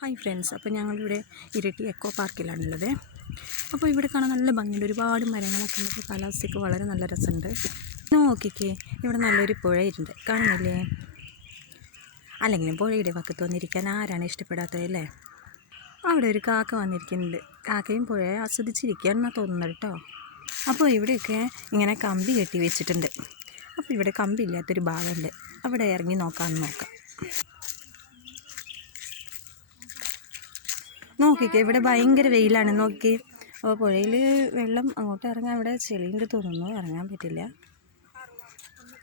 Hi friends, അപ്പോൾ ഞങ്ങളിവിടെ Iritty echo പാർക്കിലാണുള്ളത്. അപ്പോൾ ഇവിടെ കാണാൻ നല്ല ഭംഗിയുണ്ട്, ഒരുപാട് മരങ്ങളൊക്കെ ഉണ്ട്. കാലാവസ്ഥയ്ക്ക് വളരെ നല്ല രസമുണ്ട്. നോക്കിക്കേ, ഇവിടെ നല്ലൊരു പുഴയുണ്ട്, കാണുന്നില്ലേ? അല്ലെങ്കിലും പുഴയുടെ പക്കത്ത് വന്നിരിക്കാൻ ആരാണ് ഇഷ്ടപ്പെടാത്തതല്ലേ? അവിടെ ഒരു കാക്ക വന്നിരിക്കുന്നുണ്ട്. കാക്കയും പുഴയെ ആസ്വദിച്ചിരിക്കുകയാണെന്നാണ് തോന്നുന്നത് കേട്ടോ. അപ്പോൾ ഇവിടെയൊക്കെ ഇങ്ങനെ കമ്പി കെട്ടി വെച്ചിട്ടുണ്ട്. അപ്പോൾ ഇവിടെ കമ്പി ഇല്ലാത്തൊരു ഭാഗമുണ്ട്, അവിടെ ഇറങ്ങി നോക്കാം. നോക്കിക്കേ, ഇവിടെ ഭയങ്കര വെയിലാണ്. നോക്കി, അപ്പോൾ പുഴയിൽ വെള്ളം അങ്ങോട്ട് ഇറങ്ങാൻ ഇവിടെ ചെളിയുണ്ട് തോന്നുന്നു, ഇറങ്ങാൻ പറ്റില്ല.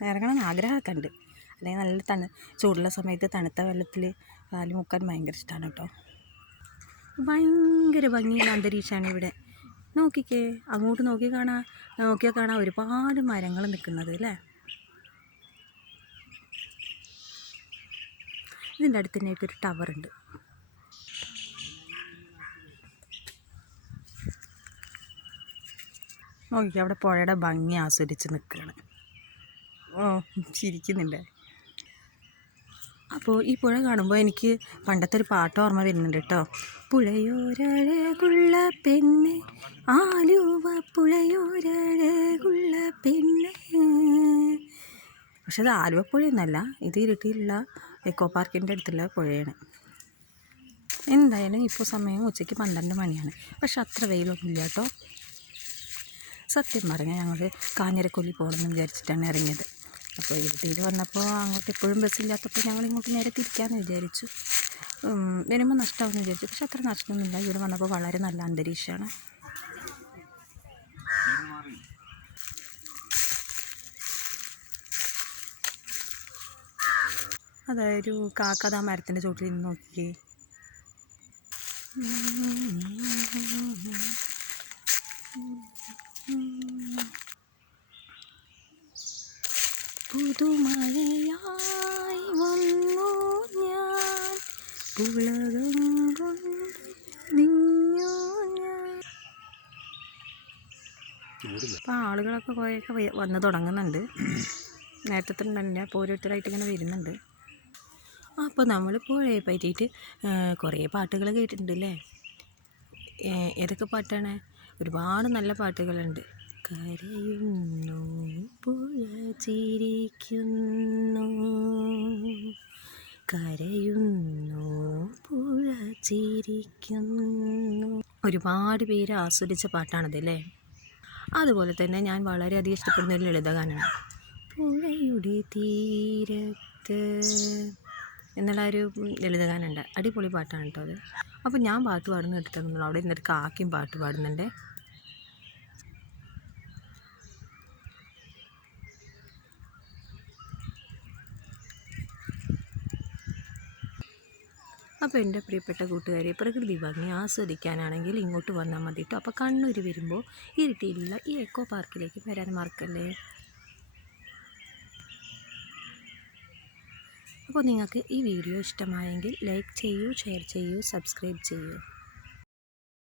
ഇറങ്ങണം ആഗ്രഹമൊക്കെ ഉണ്ട്, അല്ലെങ്കിൽ നല്ല ചൂടുള്ള സമയത്ത് തണുത്ത വെള്ളത്തിൽ കാല് മുക്കാൻ ഭയങ്കര ഇഷ്ടമാണ് കേട്ടോ. ഭയങ്കര ഭംഗിയുള്ള അന്തരീക്ഷമാണ് ഇവിടെ. നോക്കിക്കേ, അങ്ങോട്ട് നോക്കിയാൽ കാണാം ഒരുപാട് മരങ്ങൾ നിൽക്കുന്നത് അല്ലേ. ഇതിൻ്റെ അടുത്ത് തന്നെയായിട്ടൊരു ടവറുണ്ട്. നോക്കി, അവിടെ പുഴയുടെ ഭംഗി ആസ്വദിച്ച് നിൽക്കുകയാണ്. ചിരിക്കുന്നുണ്ട്. അപ്പോൾ ഈ പുഴ കാണുമ്പോൾ എനിക്ക് പണ്ടത്തെ ഒരു പാട്ട് ഓർമ്മ വരുന്നുണ്ട് കേട്ടോ. പുഴയോരഴകുള്ള പെണ്ണ്, ആലുവ പുഴയോരഴകുള്ള പെണ്ണ്. പക്ഷെ അത് ആലുവ പുഴയൊന്നുമല്ല, ഇത് ഇരിട്ടിയിലുള്ള എക്കോ പാർക്കിൻ്റെ അടുത്തുള്ള പുഴയാണ്. എന്തായാലും ഇപ്പോൾ സമയം ഉച്ചയ്ക്ക് 12 മണിയാണ്. പക്ഷെ അത്ര വെയിലൊന്നുമില്ല കേട്ടോ. സത്യം പറഞ്ഞാൽ ഞങ്ങൾ കാഞ്ഞിരക്കൊല്ലി പോകണമെന്ന് വിചാരിച്ചിട്ടാണ് ഇറങ്ങിയത്. അപ്പോൾ ഇരിട്ടിയിൽ വന്നപ്പോൾ അങ്ങോട്ട് എപ്പോഴും ബസ്സില്ലാത്തപ്പോൾ ഞങ്ങൾ ഇങ്ങോട്ട് നേരെ തിരിക്കാമെന്ന് വിചാരിച്ചു. വരുമ്പോൾ നഷ്ടമാണെന്ന് വിചാരിച്ചു, പക്ഷെ അത്ര നഷ്ടമൊന്നുമില്ല. ഇവിടെ വന്നപ്പോൾ വളരെ നല്ല അന്തരീക്ഷമാണ്. അതായൊരു കാക്കത മരത്തിൻ്റെ ചോട്ടിൽ നിന്ന് നോക്കിയേ. പുതുമഴയായി വന്നു ഞാൻ, പുളകം കൊണ്ടിഞ്ഞു ഞാൻ. അപ്പോൾ ആളുകളൊക്കെ കുറേയൊക്കെ വന്ന് തുടങ്ങുന്നുണ്ട്. നേരത്തെ തന്നെ അപ്പോൾ ഓരോരുത്തരായിട്ട് ഇങ്ങനെ വരുന്നുണ്ട്. അപ്പോൾ നമ്മൾ പുഴയെ പറ്റിയിട്ട് കുറേ പാട്ടുകൾ കേട്ടിട്ടുണ്ട് അല്ലേ. ഏതൊക്കെ പാട്ടാണ്? ഒരുപാട് നല്ല പാട്ടുകളുണ്ട്. കരയുന്നു പുഴ ചിരിക്കുന്നു, കരയുന്നു പുഴ ചിരിക്കുന്നു. ഒരുപാട് പേര് ആസ്വദിച്ച പാട്ടാണതല്ലേ. അതുപോലെ തന്നെ ഞാൻ വളരെയധികം ഇഷ്ടപ്പെടുന്ന ഒരു ലളിതഗാനമാണ്. പുഴയുടെ തീരത്ത് എന്നുള്ള ഒരു ലളിതഗാനുണ്ട്, അടിപൊളി പാട്ടാണ് കേട്ടോ അത്. അപ്പോൾ ഞാൻ പാട്ട് പാടുന്ന കേട്ടിട്ടുണ്ടോ? അവിടെ ഇരുന്നൊരു കാക്കയും പാട്ട് പാടുന്നുണ്ട്. അപ്പോൾ എൻ്റെ പ്രിയപ്പെട്ട കൂട്ടുകാരെ, പ്രകൃതി ഭംഗി ആസ്വദിക്കാനാണെങ്കിൽ ഇങ്ങോട്ട് വന്നാൽ മതി കേട്ടോ. അപ്പോൾ കണ്ണൂർ വരുമ്പോൾ ഇരിട്ടിയിലുള്ള ഈ എക്കോ പാർക്കിലേക്ക് വരാൻ മറക്കല്ലേ. അപ്പോൾ നിങ്ങൾക്ക് ഈ വീഡിയോ ഇഷ്ടമായെങ്കിൽ ലൈക്ക് ചെയ്യൂ, ഷെയർ ചെയ്യൂ, സബ്സ്ക്രൈബ് ചെയ്യൂ.